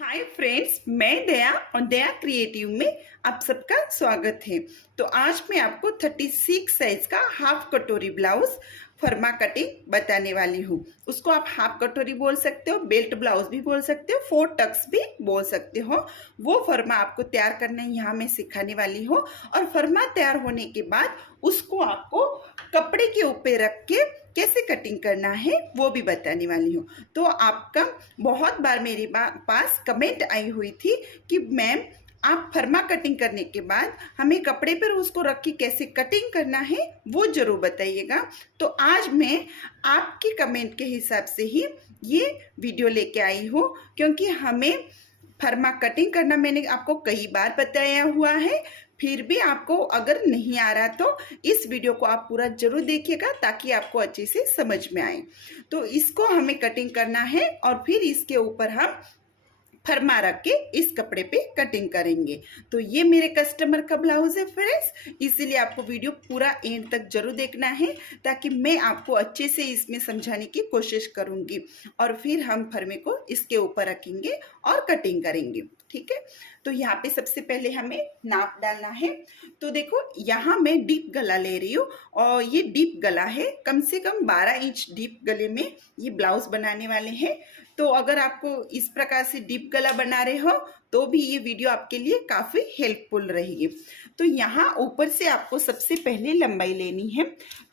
Hi friends, मैं दया और दया creative में आप सबका स्वागत है। तो आज मैं आपको 36 साइज का हाफ कटोरी ब्लाउज फर्मा कटिंग बताने वाली हूँ। उसको आप हाफ कटोरी बोल सकते हो, बेल्ट ब्लाउज भी बोल सकते हो, 4 टक्स भी बोल सकते हो। वो फर्मा आपको तैयार करना यहाँ मैं सिखाने वाली हूँ। और फर्मा तैयार होने के बाद उसको आपको कपड़े के ऊपर रख के कैसे कटिंग करना है वो भी बताने वाली हूँ। तो आपका बहुत बार मेरे पास कमेंट आई हुई थी कि मैम आप फर्मा कटिंग करने के बाद हमें कपड़े पर उसको रख के कैसे कटिंग करना है वो जरूर बताइएगा। तो आज मैं आपके कमेंट के हिसाब से ही ये वीडियो लेके आई हूँ, क्योंकि हमें फर्मा कटिंग करना मैंने आपको कई बार बताया हुआ है। फिर भी आपको अगर नहीं आ रहा तो इस वीडियो को आप पूरा जरूर देखिएगा ताकि आपको अच्छे से समझ में आए। तो इसको हमें कटिंग करना है और फिर इसके ऊपर हम फरमा रख के इस कपड़े पे कटिंग करेंगे। तो ये मेरे कस्टमर का ब्लाउज है फ्रेंड्स, इसीलिए आपको वीडियो पूरा एंड तक जरूर देखना है ताकि मैं आपको अच्छे से इसमें समझाने की कोशिश करूंगी और फिर हम फर्मे को इसके ऊपर रखेंगे और कटिंग करेंगे। ठीक है, तो यहाँ पे सबसे पहले हमें नाप डालना है। तो देखो यहाँ मैं डीप गला ले रही हूँ और ये डीप गला है, कम से कम 12 इंच डीप गले में ये ब्लाउज बनाने वाले हैं। तो अगर आपको इस प्रकार से डीप गला बना रहे हो तो भी ये वीडियो आपके लिए काफ़ी हेल्पफुल रहेगी। तो यहाँ ऊपर से आपको सबसे पहले लंबाई लेनी है।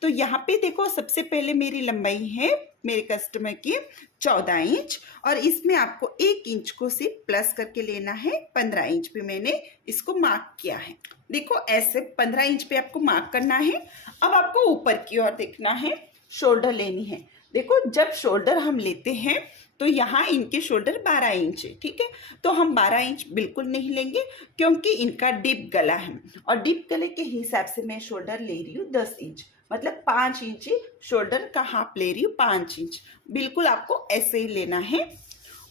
तो यहाँ पे देखो सबसे पहले मेरी लंबाई है मेरे कस्टमर की 14 इंच और इसमें आपको 1 इंच को सिर्फ प्लस करके लेना है। 15 इंच पे मैंने इसको मार्क किया है। देखो ऐसे 15 इंच पे आपको मार्क करना है। अब आपको ऊपर की ओर देखना है, शोल्डर लेनी है। देखो जब शोल्डर हम लेते हैं तो यहाँ इनके शोल्डर 12 इंच है। ठीक है, तो हम 12 इंच बिल्कुल नहीं लेंगे क्योंकि इनका डीप गला है और डीप गले के हिसाब से मैं शोल्डर ले रही हूँ 10 इंच, मतलब 5 इंच शोल्डर का हाफ ले रही हूँ। 5 इंच बिल्कुल आपको ऐसे ही लेना है।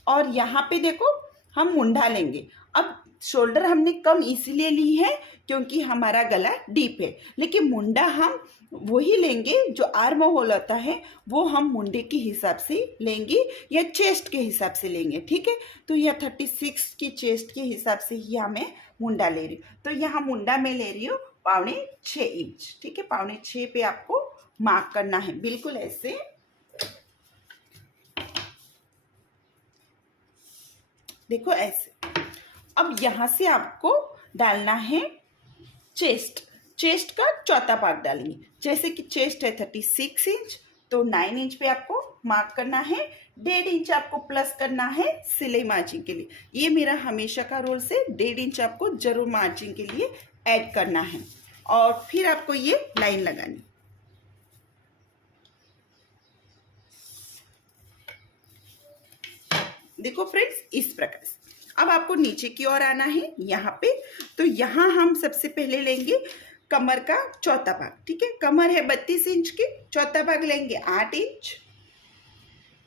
और यहाँ पे देखो हम मुंडा लेंगे। अब शोल्डर हमने कम इसीलिए ली है क्योंकि हमारा गला डीप है, लेकिन मुंडा हम वही लेंगे जो आर्म होल होता है, वो हम मुंडे के हिसाब से लेंगे या चेस्ट के हिसाब से लेंगे। ठीक है, तो यह 36 की चेस्ट के हिसाब से ही हमें मुंडा ले रही हूँ। तो यहाँ मुंडा मैं ले रही हूँ 6.25 इंच। ठीक है, 6.25 पे आपको मार्क करना है, बिल्कुल ऐसे। देखो ऐसे। अब यहाँ से आपको डालना है चेस्ट का चौथा भाग डालेंगे। जैसे कि चेस्ट है 36 इंच तो 9 इंच पे आपको मार्क करना है। 1.5 इंच आपको प्लस करना है सिलाई मार्जिन के लिए। ये मेरा हमेशा का रूल से 1.5 इंच आपको जरूर मार्जिन के लिए ऐड करना है और फिर आपको ये लाइन लगानी। देखो फ्रेंड्स इस प्रकार से। अब आपको नीचे की ओर आना है यहाँ पे। तो यहाँ हम सबसे पहले लेंगे कमर का चौथा भाग। ठीक है, कमर है 32 इंच की, चौथा भाग लेंगे 8 इंच।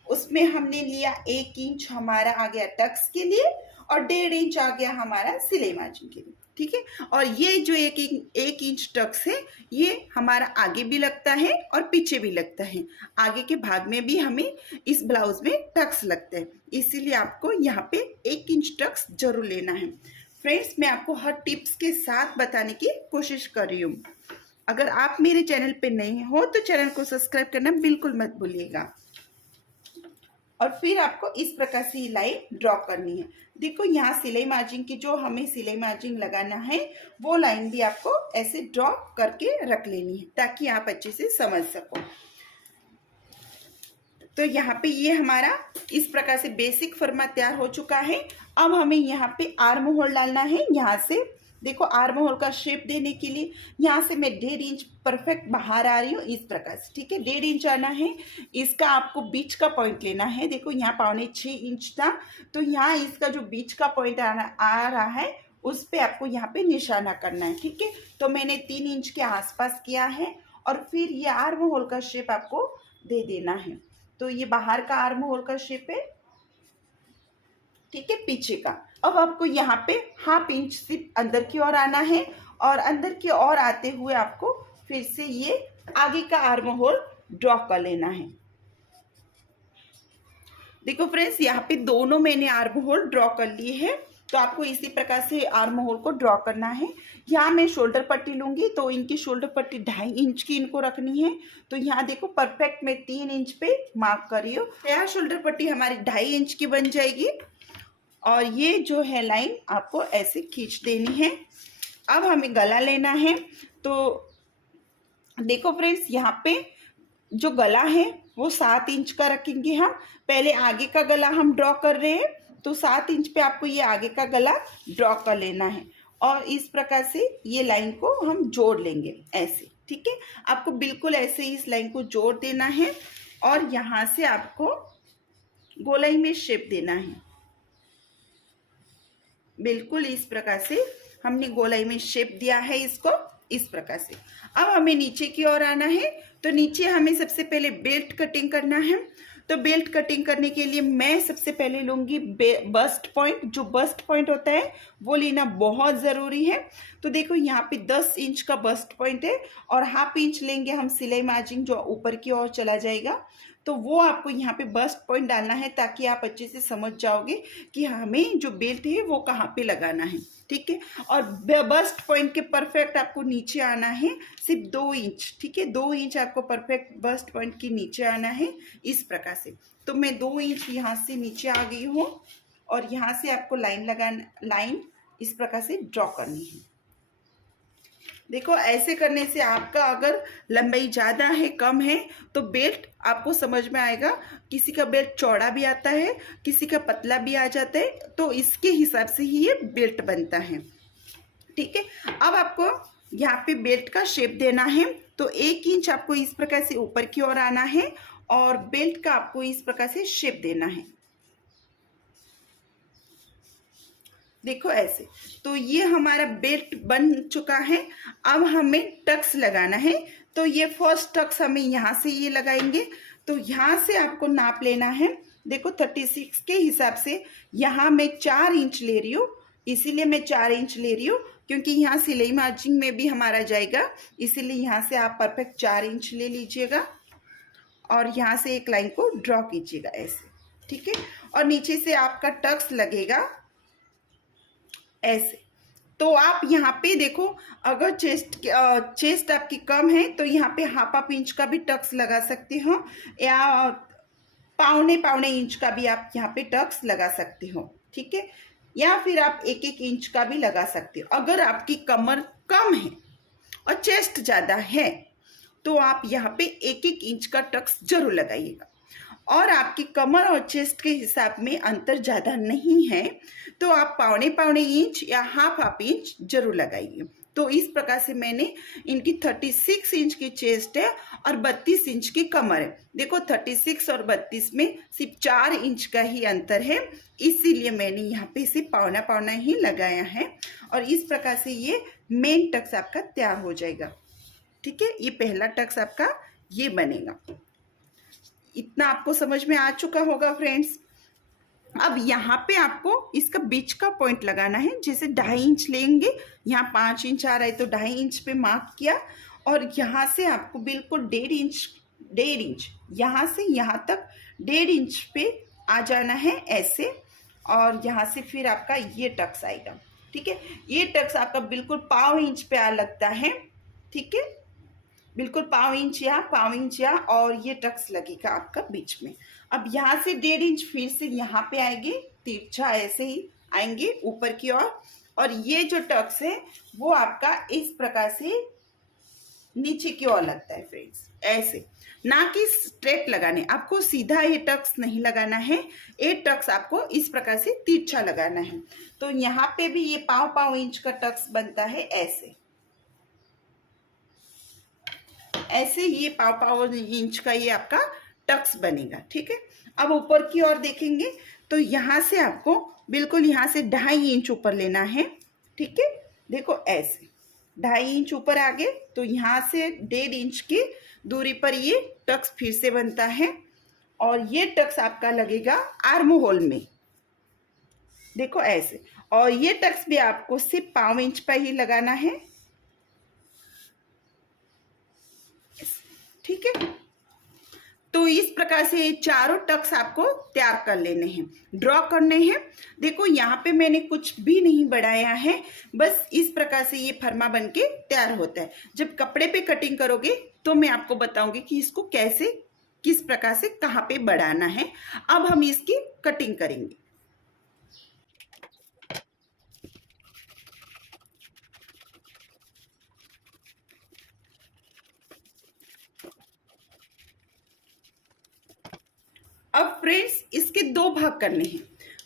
उसमें हमने लिया 1 इंच हमारा आ गया टक्स के लिए और 1.5 इंच आ गया हमारा सिलाई मार्जिन के लिए। ठीक है, और ये जो एक इंच टक्स है ये हमारा आगे भी लगता है और पीछे भी लगता है। आगे के भाग में भी हमें इस ब्लाउज में टक्स लगता है, इसीलिए आपको यहाँ पे 1 इंच टक्स जरूर लेना है। फ्रेंड्स मैं आपको हर टिप्स के साथ बताने की कोशिश कर रही हूँ। अगर आप मेरे चैनल पे नहीं हो तो चैनल को सब्सक्राइब करना बिल्कुल मत भूलिएगा। और फिर आपको इस प्रकार से लाइन ड्रॉ करनी है। देखो यहाँ सिलाई मार्जिन की जो हमें सिलाई मार्जिन लगाना है वो लाइन भी आपको ऐसे ड्रॉ करके रख लेनी है ताकि आप अच्छे से समझ सको। तो यहाँ पे ये हमारा इस प्रकार से बेसिक फर्मा तैयार हो चुका है। अब हमें यहाँ पे आर्म होल डालना है। यहाँ से देखो आर्म होल का शेप देने के लिए यहाँ से मैं 1.5 इंच परफेक्ट बाहर आ रही हूँ इस प्रकार से। ठीक है, 1.5 इंच आना है। इसका आपको बीच का पॉइंट लेना है। देखो यहाँ 6.25 इंच था तो यहाँ इसका जो बीच का पॉइंट आ रहा है उस पे आपको यहाँ पे निशाना करना है। ठीक है, तो मैंने 3 इंच के आसपास किया है और फिर ये आर्म होल का शेप आपको दे देना है। तो ये बाहर का आर्म होल का शेप है। ठीक है, पीछे का। अब आपको यहाँ पे 1/2 इंच सिर्फ अंदर की ओर आना है और अंदर की ओर आते हुए आपको फिर से ये आगे का आर्म होल ड्रॉ कर लेना है। देखो फ्रेंड्स, यहाँ पे दोनों मैंने आर्म होल ड्रॉ कर लिए हैं, तो आपको इसी प्रकार से आर्म होल को ड्रॉ करना है। यहाँ मैं शोल्डर पट्टी लूंगी, तो इनकी शोल्डर पट्टी 2.5 इंच की इनको रखनी है। तो यहाँ देखो परफेक्ट मैं 3 इंच पे मार्क कर रही हूँ। तैयार शोल्डर पट्टी हमारी 2.5 इंच की बन जाएगी और ये जो है लाइन आपको ऐसे खींच देनी है। अब हमें गला लेना है, तो देखो फ्रेंड्स, यहाँ पे जो गला है वो 7 इंच का रखेंगे हम। पहले आगे का गला हम ड्रॉ कर रहे हैं, तो 7 इंच पे आपको ये आगे का गला ड्रॉ कर लेना है और इस प्रकार से ये लाइन को हम जोड़ लेंगे ऐसे। ठीक है, आपको बिल्कुल ऐसे इस लाइन को जोड़ देना है और यहाँ से आपको गोलाई में शेप देना है। बिल्कुल इस प्रकार से हमने गोलाई में शेप दिया है इसको, इस प्रकार से। अब हमें नीचे की ओर आना है, तो नीचे हमें सबसे पहले बेल्ट कटिंग करना है। तो बेल्ट कटिंग करने के लिए मैं सबसे पहले लूँगी बस्ट पॉइंट। जो बस्ट पॉइंट होता है वो लेना बहुत ज़रूरी है। तो देखो यहाँ पे 10 इंच का बस्ट पॉइंट है और 1/2 इंच लेंगे हम सिलाई मार्जिन जो ऊपर की ओर चला जाएगा। तो वो आपको यहाँ पे बस्ट पॉइंट डालना है ताकि आप अच्छे से समझ जाओगे कि हमें जो बेल्ट है वो कहाँ पे लगाना है। ठीक है, और बस्ट पॉइंट के परफेक्ट आपको नीचे आना है सिर्फ 2 इंच। ठीक है, 2 इंच आपको परफेक्ट बस्ट पॉइंट के नीचे आना है इस प्रकार से। तो मैं 2 इंच यहाँ से नीचे आ गई हूँ और यहाँ से आपको लाइन इस प्रकार से ड्रॉ करनी है। देखो ऐसे करने से आपका अगर लंबाई ज़्यादा है कम है तो बेल्ट आपको समझ में आएगा। किसी का बेल्ट चौड़ा भी आता है, किसी का पतला भी आ जाता है, तो इसके हिसाब से ही ये बेल्ट बनता है। ठीक है, अब आपको यहाँ पे बेल्ट का शेप देना है। तो 1 इंच आपको इस प्रकार से ऊपर की ओर आना है और बेल्ट का आपको इस प्रकार से शेप देना है। देखो ऐसे। तो ये हमारा बेल्ट बन चुका है। अब हमें टक्स लगाना है, तो ये फर्स्ट टक्स हमें यहाँ से ये लगाएंगे। तो यहाँ से आपको नाप लेना है। देखो 36 के हिसाब से यहाँ मैं 4 इंच ले रही हूँ, इसीलिए मैं 4 इंच ले रही हूँ क्योंकि यहाँ सिलाई मार्जिन में भी हमारा जाएगा, इसीलिए यहाँ से आप परफेक्ट 4 इंच ले लीजिएगा और यहाँ से एक लाइन को ड्रॉ कीजिएगा ऐसे। ठीक है, और नीचे से आपका टक्स लगेगा ऐसे। तो आप यहाँ पे देखो, अगर चेस्ट आपकी कम है तो यहाँ पे 1/2 इंच का भी टक्स लगा सकते हो या 1.25 इंच का भी आप यहाँ पे टक्स लगा सकते हो। ठीक है, या फिर आप 1-1 इंच का भी लगा सकते हो। अगर आपकी कमर कम है और चेस्ट ज़्यादा है तो आप यहाँ पे 1-1 इंच का टक्स जरूर लगाइएगा। और आपकी कमर और चेस्ट के हिसाब में अंतर ज़्यादा नहीं है तो आप 1.25 इंच या 1/2 इंच जरूर लगाइए। तो इस प्रकार से मैंने इनकी 36 इंच की चेस्ट है और 32 इंच की कमर है। देखो 36 और 32 में सिर्फ 4 इंच का ही अंतर है, इसीलिए मैंने यहाँ पे सिर्फ 1.25 ही लगाया है और इस प्रकार से ये मेन टक्स आपका तैयार हो जाएगा। ठीक है, ये पहला टक्स आपका ये बनेगा। इतना आपको समझ में आ चुका होगा फ्रेंड्स। अब यहाँ पे आपको इसका बीच का पॉइंट लगाना है। जैसे 2.5 इंच लेंगे, यहाँ 5 इंच आ रहा है तो 2.5 इंच पे मार्क किया और यहाँ से आपको बिल्कुल 1.5 इंच यहाँ से यहाँ तक 1.5 इंच पे आ जाना है ऐसे। और यहाँ से फिर आपका ये टक्स आएगा। ठीक है, ये टक्स आपका बिल्कुल 1/2 इंच पे आ लगता है। ठीक है, बिल्कुल 1/2 इंच या 1/2 इंच या, और ये टक्स लगेगा आपका बीच में। अब यहाँ से 1.5 इंच फिर से यहाँ पे आएंगे, तिरछा ऐसे ही आएंगे ऊपर की ओर और ये जो टक्स है वो आपका इस प्रकार से नीचे की ओर लगता है फ्रेंड्स ऐसे। ना कि स्ट्रेट लगाने, आपको सीधा ये टक्स नहीं लगाना है, ये टक्स आपको इस प्रकार से तिरछा लगाना है। तो यहाँ पे भी ये 1/2 इंच का टक्स बनता है ऐसे ऐसे। ये 1/2 इंच का ये आपका टक्स बनेगा। ठीक है, अब ऊपर की ओर देखेंगे तो यहाँ से आपको बिल्कुल यहाँ से 2.5 इंच ऊपर लेना है। ठीक है, देखो ऐसे 2.5 इंच ऊपर आगे, तो यहाँ से 1.5 इंच की दूरी पर ये टक्स फिर से बनता है और ये टक्स आपका लगेगा आर्म होल में। देखो ऐसे, और ये टक्स भी आपको सिर्फ 1/2 इंच पर ही लगाना है। ठीक है, तो इस प्रकार से ये चारों टक्स आपको तैयार कर लेने हैं, ड्रॉ करने हैं। देखो यहाँ पे मैंने कुछ भी नहीं बढ़ाया है, बस इस प्रकार से ये फरमा बन के तैयार होता है। जब कपड़े पे कटिंग करोगे तो मैं आपको बताऊंगी कि इसको कैसे, किस प्रकार से, कहाँ पे बढ़ाना है। अब हम इसकी कटिंग करेंगे। अब फ्रेंड्स इसके दो भाग करने हैं।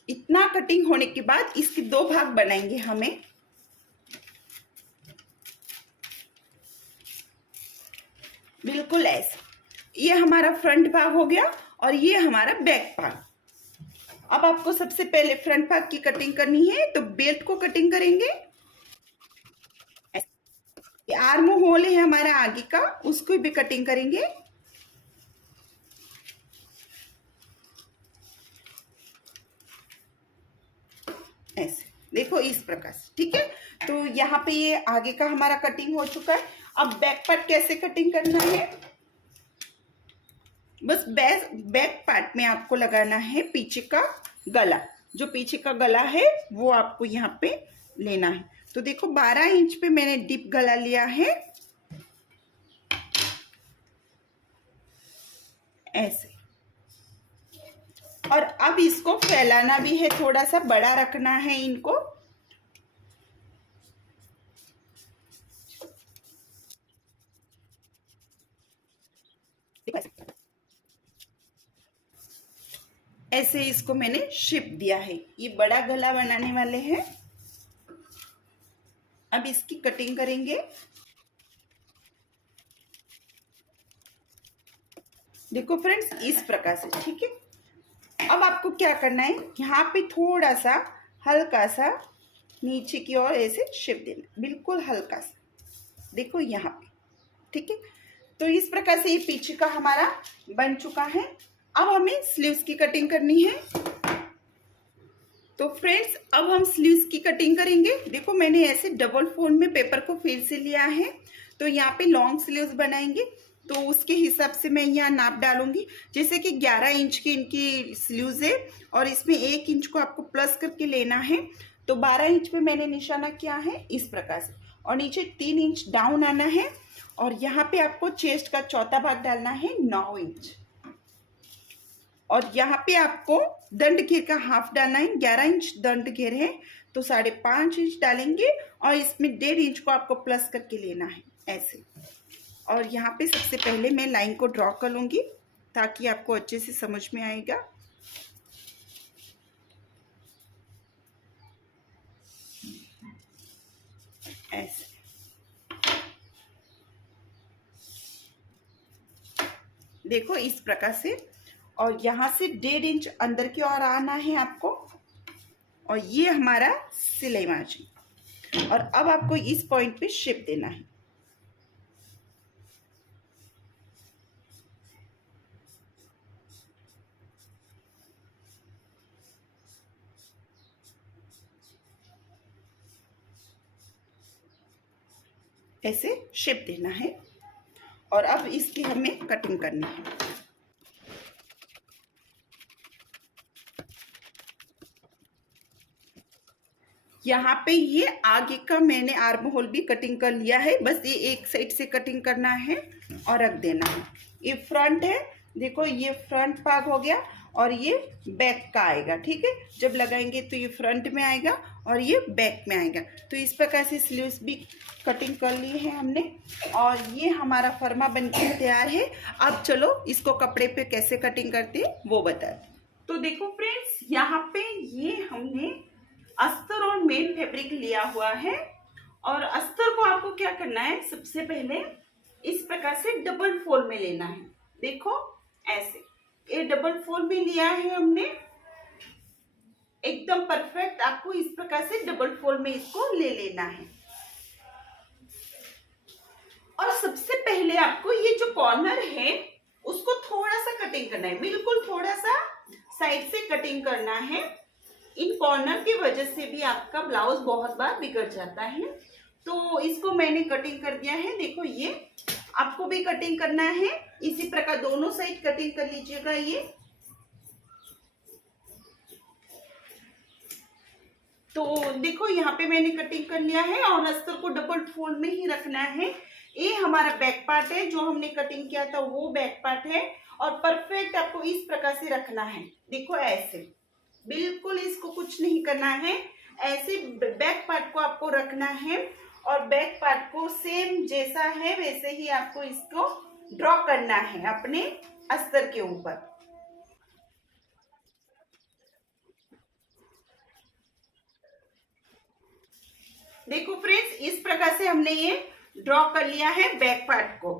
इतना कटिंग होने के बाद इसके दो भाग बनाएंगे हमें। बिल्कुल ऐसे, ये हमारा फ्रंट भाग हो गया और ये हमारा बैक भाग। अब आपको सबसे पहले फ्रंट भाग की कटिंग करनी है, तो बेल्ट को कटिंग करेंगे। आर्म होल है हमारा आगे का, उसको भी कटिंग करेंगे। ऐसे देखो इस प्रकार से, ठीक है। तो यहाँ पे ये आगे का हमारा कटिंग हो चुका है। अब बैक पार्ट कैसे कटिंग करना है, बस बैक पार्ट में आपको लगाना है पीछे का गला। जो पीछे का गला है वो आपको यहाँ पे लेना है। तो देखो 12 इंच पे मैंने डीप गला लिया है, ऐसे। और अब इसको फैलाना भी है, थोड़ा सा बड़ा रखना है इनको। ऐसे इसको मैंने शेप दिया है। ये बड़ा गला बनाने वाले हैं। अब इसकी कटिंग करेंगे। देखो फ्रेंड्स इस प्रकार से, ठीक है। अब आपको क्या करना है, यहाँ पे थोड़ा सा हल्का सा नीचे की ओर ऐसे शेप देना, बिल्कुल हल्का सा। देखो यहाँ पे, ठीक है। तो इस प्रकार से ये पीछे का हमारा बन चुका है। अब हमें स्लीव्स की कटिंग करनी है। तो फ्रेंड्स अब हम स्लीव्स की कटिंग करेंगे। देखो मैंने ऐसे डबल फोल्ड में पेपर को फिर से लिया है। तो यहाँ पे लॉन्ग स्लीव्स बनाएंगे, तो उसके हिसाब से मैं यहाँ नाप डालूंगी। जैसे कि 11 इंच की इनकी स्लीव्स है और इसमें 1 इंच को आपको प्लस करके लेना है। तो 12 इंच पे मैंने निशाना किया है इस प्रकार से, और नीचे 3 इंच डाउन आना है। और यहाँ पे आपको चेस्ट का चौथा भाग डालना है 9 इंच। और यहाँ पे आपको दंड घेर का हाफ डालना है। 11 इंच दंड घेर है तो 5.5 इंच डालेंगे, और इसमें 1.5 इंच को आपको प्लस करके लेना है, ऐसे। और यहाँ पे सबसे पहले मैं लाइन को ड्रॉ कर लूँगी ताकि आपको अच्छे से समझ में आएगा। ऐसे देखो इस प्रकार से, और यहाँ से 1.5 इंच अंदर की ओर आना है आपको। और ये हमारा सिलाई मार्जिन, और अब आपको इस पॉइंट पे शेप देना है। ऐसे शेप देना है, और अब इसकी हमें कटिंग करनी है। यहाँ पे ये आगे का मैंने आर्म होल भी कटिंग कर लिया है, बस ये एक साइड से कटिंग करना है और रख देना है। ये फ्रंट है, देखो ये फ्रंट भाग हो गया, और ये बैक का आएगा, ठीक है। जब लगाएंगे तो ये फ्रंट में आएगा और ये बैक में आएगा। तो इस प्रकार से स्लीव्स भी कटिंग कर ली है हमने, और ये हमारा फर्मा बनके तैयार है। अब चलो इसको कपड़े पे कैसे कटिंग करते हैं वो बताते। तो देखो फ्रेंड्स यहाँ पे ये हमने अस्तर और मेन फैब्रिक लिया हुआ है, और अस्तर को आपको क्या करना है, सबसे पहले इस प्रकार से डबल फोल्ड में लेना है। देखो ऐसे, ये डबल फोल्ड में लिया है हमने, एकदम परफेक्ट। आपको इस प्रकार से डबल फोल्ड में इसको ले लेना है। और सबसे पहले आपको ये जो कॉर्नर है उसको थोड़ा सा कटिंग करना है, बिल्कुल थोड़ा सा साइड से कटिंग करना है। इन कॉर्नर की वजह से भी आपका ब्लाउज बहुत बार बिगड़ जाता है। तो इसको मैंने कटिंग कर दिया है। देखो ये आपको भी कटिंग करना है, इसी प्रकार दोनों साइड कटिंग कर लीजिएगा। ये तो देखो यहाँ पे मैंने कटिंग कर लिया है और अस्तर को डबल फोल्ड में ही रखना है। ये हमारा बैक पार्ट है, जो हमने कटिंग किया था वो बैक पार्ट है और परफेक्ट आपको इस प्रकार से रखना है। देखो ऐसे बिल्कुल इसको कुछ नहीं करना है, ऐसे बैक पार्ट को आपको रखना है और बैक पार्ट को सेम जैसा है वैसे ही आपको इसको ड्रॉ करना है अपने अस्तर के ऊपर। देखो फ्रेंड्स, इस प्रकार से हमने ये ड्रॉ कर लिया है बैक पार्ट को।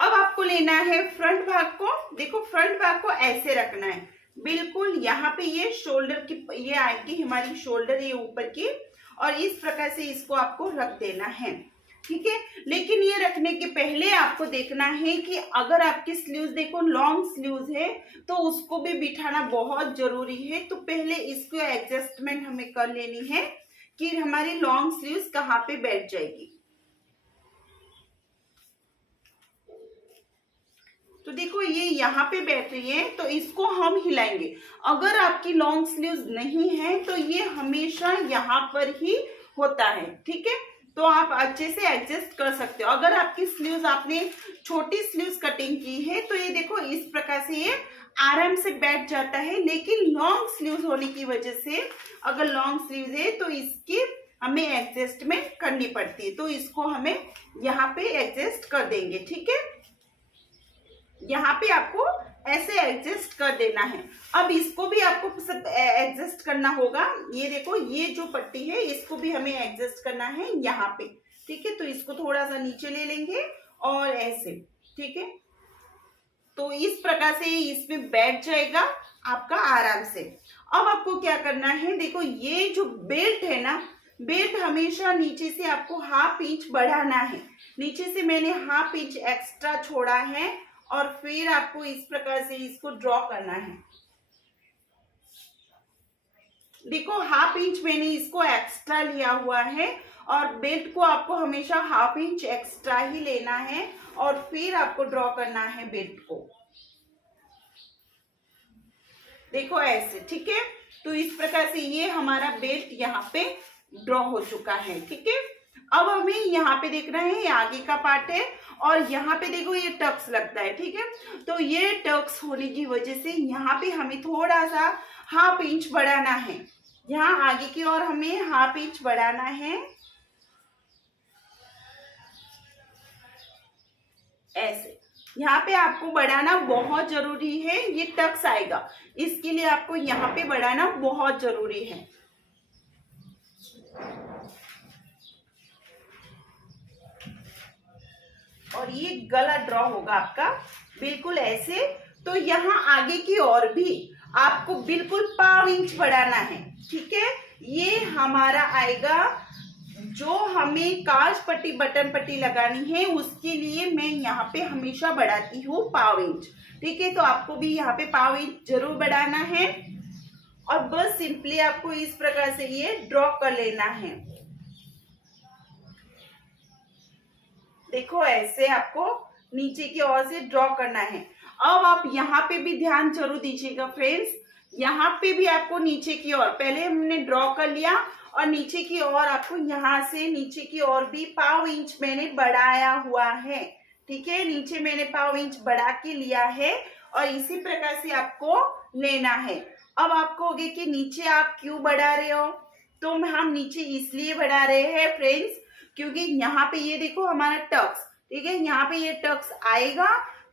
अब आपको लेना है फ्रंट भाग को। देखो फ्रंट भाग को ऐसे रखना है, बिल्कुल यहाँ पे ये शोल्डर की ये आएगी हमारी शोल्डर ये ऊपर की, और इस प्रकार से इसको आपको रख देना है, ठीक है। लेकिन ये रखने के पहले आपको देखना है कि अगर आपकी स्लीव्स देखो लॉन्ग स्लीव्स है तो उसको भी बिठाना बहुत जरूरी है। तो पहले इसको एडजस्टमेंट हमें कर लेनी है कि हमारी लॉन्ग स्लीव्स कहाँ पे बैठ जाएगी। तो देखो ये यहाँ पे बैठ रही है तो इसको हम हिलाएंगे। अगर आपकी लॉन्ग स्लीव्स नहीं है तो ये हमेशा यहाँ पर ही होता है, ठीक है। तो आप अच्छे से एडजस्ट कर सकते हो। अगर आपकी स्लीव्स आपने छोटी स्लीव्स कटिंग की है तो ये देखो इस प्रकार से ये आराम से बैठ जाता है। लेकिन लॉन्ग स्लीव्स होने की वजह से अगर लॉन्ग स्लीव्स है तो इसकी हमें एडजस्टमेंट करनी पड़ती है। तो इसको हमें यहाँ पे एडजस्ट कर देंगे, ठीक है। यहाँ पे आपको ऐसे एडजस्ट कर देना है। अब इसको भी आपको सब एडजस्ट करना होगा। ये देखो ये जो पट्टी है इसको भी हमें एडजस्ट करना है यहाँ पे, ठीक है। तो इसको थोड़ा सा नीचे ले लेंगे और ऐसे, ठीक है। तो इस प्रकार से इसमें बैठ जाएगा आपका आराम से। अब आपको क्या करना है, देखो ये जो बेल्ट है ना, बेल्ट हमेशा नीचे से आपको हाफ इंच बढ़ाना है। नीचे से मैंने हाफ इंच एक्स्ट्रा छोड़ा है और फिर आपको इस प्रकार से इसको ड्रॉ करना है। देखो हाफ इंच मैंने इसको एक्स्ट्रा लिया हुआ है और बेल्ट को आपको हमेशा हाफ इंच एक्स्ट्रा ही लेना है और फिर आपको ड्रॉ करना है बेल्ट को। देखो ऐसे, ठीक है। तो इस प्रकार से ये हमारा बेल्ट यहाँ पे ड्रॉ हो चुका है, ठीक है। अब हमें यहाँ पे देखना है ये आगे का पार्ट है और यहाँ पे देखो ये टक्स लगता है, ठीक है। तो ये टक्स होने की वजह से यहाँ पे हमें थोड़ा सा हाफ इंच बढ़ाना है। यहाँ आगे की ओर हमें हाफ इंच बढ़ाना है, ऐसे। यहाँ पे आपको बढ़ाना बहुत जरूरी है, ये टक्स आएगा इसके लिए आपको यहाँ पे बढ़ाना बहुत जरूरी है। और ये गला ड्रॉ होगा आपका बिल्कुल ऐसे। तो यहाँ आगे की ओर भी आपको बिल्कुल पाव इंच बढ़ाना है, ठीक है। ये हमारा आएगा जो हमें काज पट्टी बटन पट्टी लगानी है उसके लिए मैं यहाँ पे हमेशा बढ़ाती हूँ पाव इंच, ठीक है। तो आपको भी यहाँ पे पाव इंच जरूर बढ़ाना है और बस सिंपली आपको इस प्रकार से ये ड्रॉ कर लेना है। देखो ऐसे आपको नीचे की ओर से ड्रॉ करना है। अब आप यहाँ पे भी ध्यान जरूर दीजिएगा फ्रेंड्स, यहाँ पे भी आपको नीचे की ओर पहले हमने ड्रॉ कर लिया और नीचे की ओर आपको यहाँ से नीचे की ओर भी पाव इंच मैंने बढ़ाया हुआ है, ठीक है। नीचे मैंने पाव इंच बढ़ा के लिया है और इसी प्रकार से आपको लेना है। अब आप कहोगे कि नीचे आप क्यों बढ़ा रहे हो, तो हम नीचे इसलिए बढ़ा रहे हैं फ्रेंड्स क्योंकि यहाँ पे ये देखो हमारा टक्स, ठीक है। यहाँ पे ये टक्स आएगा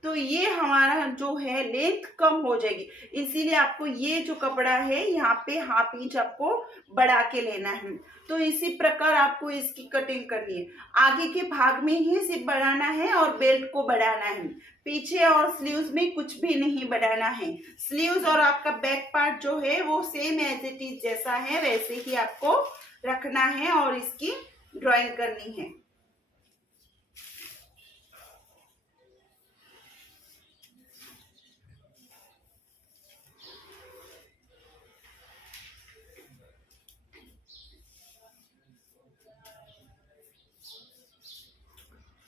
तो ये हमारा जो है लेंथ कम हो जाएगी, इसीलिए आपको ये जो कपड़ा है यहाँ पे हाफ इंच आपको बढ़ा के लेना है। तो इसी प्रकार आपको इसकी कटिंग करनी है। आगे के भाग में ही सिर्फ बढ़ाना है और बेल्ट को बढ़ाना है, पीछे और स्लीव्स में कुछ भी नहीं बढ़ाना है। स्लीव्स और आपका बैक पार्ट जो है वो सेम एज इट इज जैसा है वैसे ही आपको रखना है और इसकी ड्राइंग करनी है।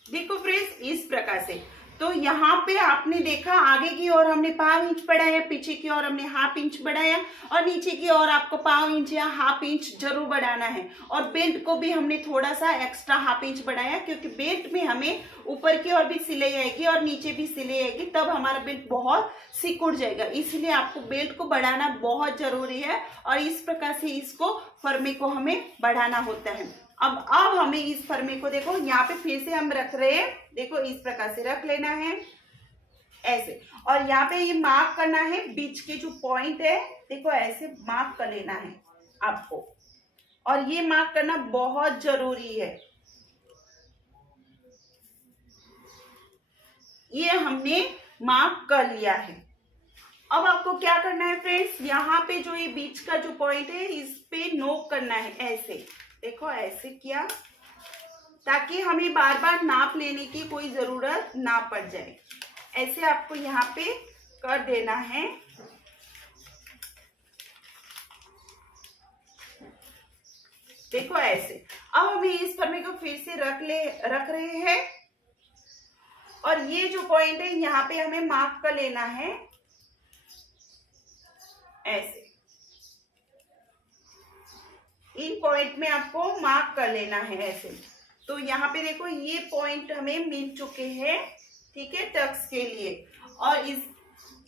देखो फ्रेंड्स, इस प्रकार से तो यहाँ पे आपने देखा आगे की ओर हमने 5 इंच बढ़ाया, पीछे की ओर हमने ½ इंच बढ़ाया और नीचे की ओर आपको 5 इंच या ½ इंच जरूर बढ़ाना है। और बेल्ट को भी हमने थोड़ा सा एक्स्ट्रा ½ इंच बढ़ाया, क्योंकि बेल्ट में हमें ऊपर की ओर भी सिलाई आएगी और नीचे भी सिलाई आएगी, तब हमारा बेल्ट बहुत सिकुड़ जाएगा। इसलिए आपको बेल्ट को बढ़ाना बहुत जरूरी है और इस प्रकार से इसको फरमे को हमें बढ़ाना होता है। अब हमें इस फरमे को देखो यहाँ पे फिर से हम रख रहे हैं, देखो इस प्रकार से रख लेना है ऐसे। और यहाँ पे ये मार्क करना है बीच के जो पॉइंट है, देखो ऐसे मार्क कर लेना है आपको, और ये मार्क करना बहुत जरूरी है। ये हमने मार्क कर लिया है। अब आपको क्या करना है फ्रेंड्स, यहाँ पे जो ये बीच का जो पॉइंट है इस पे नोक करना है ऐसे, देखो ऐसे किया, ताकि हमें बार बार नाप लेने की कोई जरूरत ना पड़ जाए। ऐसे आपको यहाँ पे कर देना है। देखो ऐसे। अब हमें इस फरमे को फिर से रख रहे हैं और ये जो पॉइंट है यहाँ पे हमें मार्क कर लेना है ऐसे। इन पॉइंट में आपको मार्क कर लेना है ऐसे। तो यहाँ पे देखो ये पॉइंट हमें मिल चुके हैं, ठीक है, टक्स के लिए। और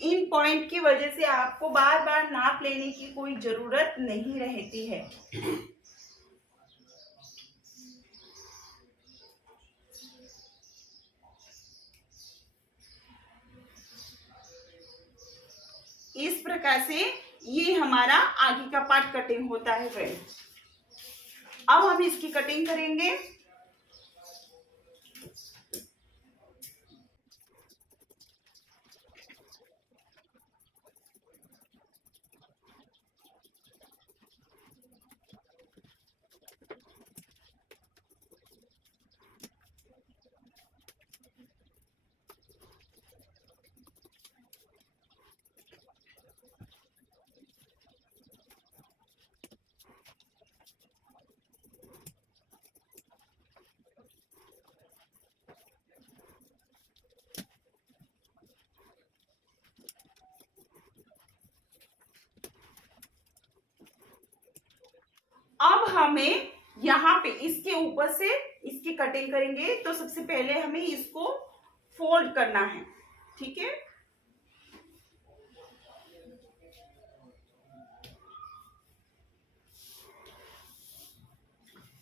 इन पॉइंट की वजह से आपको बार बार नाप लेने की कोई जरूरत नहीं रहती है। इस प्रकार से ये हमारा आगे का पार्ट कटिंग होता है फ्रेंड्स। अब हम इसकी कटिंग करेंगे। अब हमें यहाँ पे इसके ऊपर से इसकी कटिंग करेंगे। तो सबसे पहले हमें इसको फोल्ड करना है, ठीक है।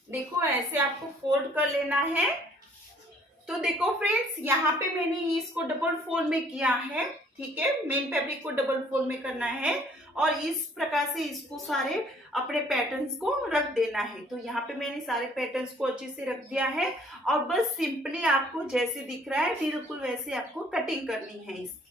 देखो ऐसे आपको फोल्ड कर लेना है। तो देखो फ्रेंड्स, यहाँ पे मैंने इसको डबल फोल्ड में किया है, ठीक है। मेन फैब्रिक को डबल फोल्ड में करना है और इस प्रकार से इसको सारे अपने पैटर्न्स को रख देना है। तो यहाँ पे मैंने सारे पैटर्न्स को अच्छे से रख दिया है और बस सिंपली आपको जैसे दिख रहा है बिल्कुल वैसे आपको कटिंग करनी है इसकी।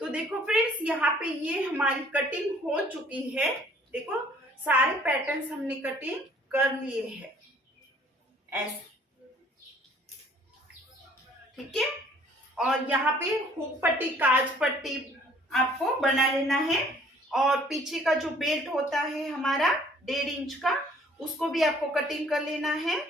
तो देखो फ्रेंड्स, यहाँ पे ये हमारी कटिंग हो चुकी है। देखो सारे पैटर्न्स हमने कटिंग कर लिए हैं ऐसे, ठीक है। और यहाँ पे हुक पट्टी, काज पट्टी आपको बना लेना है। और पीछे का जो बेल्ट होता है हमारा 1.5 इंच का, उसको भी आपको कटिंग कर लेना है।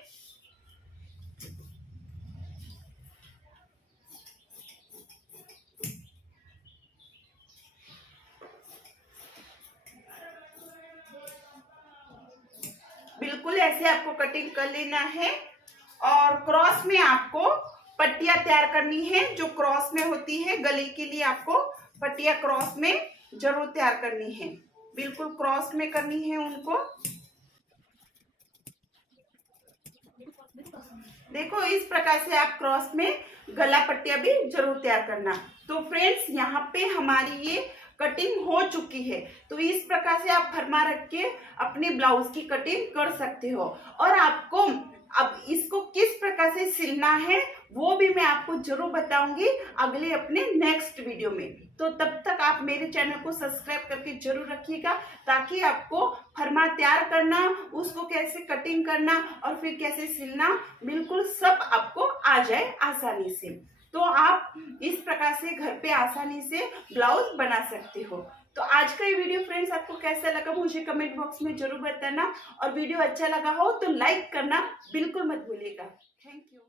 बिल्कुल ऐसे आपको कटिंग कर लेना है। और क्रॉस में आपको पट्टियां तैयार करनी है, जो क्रॉस में होती है गले के लिए आपको पट्टियां क्रॉस में जरूर तैयार करनी है, बिल्कुल क्रॉस में करनी है उनको। देखो इस प्रकार से आप क्रॉस में गला पट्टियां भी जरूर तैयार करना। तो फ्रेंड्स, यहाँ पे हमारी ये कटिंग हो चुकी है। तो इस प्रकार से आप फरमा रख के अपने ब्लाउज की कटिंग कर सकते हो। और आपको अब इसको किस प्रकार से सिलना है वो भी मैं आपको जरूर बताऊंगी अगले अपने नेक्स्ट वीडियो में। तो तब तक आप मेरे चैनल को सब्सक्राइब करके जरूर रखिएगा, ताकि आपको फरमा तैयार करना, उसको कैसे कटिंग करना और फिर कैसे सिलना, बिल्कुल सब आपको आ जाए आसानी से। तो आप इस प्रकार से घर पे आसानी से ब्लाउज बना सकते हो। तो आज का ये वीडियो फ्रेंड्स आपको कैसा लगा मुझे कमेंट बॉक्स में जरूर बताना, और वीडियो अच्छा लगा हो तो लाइक करना बिल्कुल मत भूलिएगा। Thank you.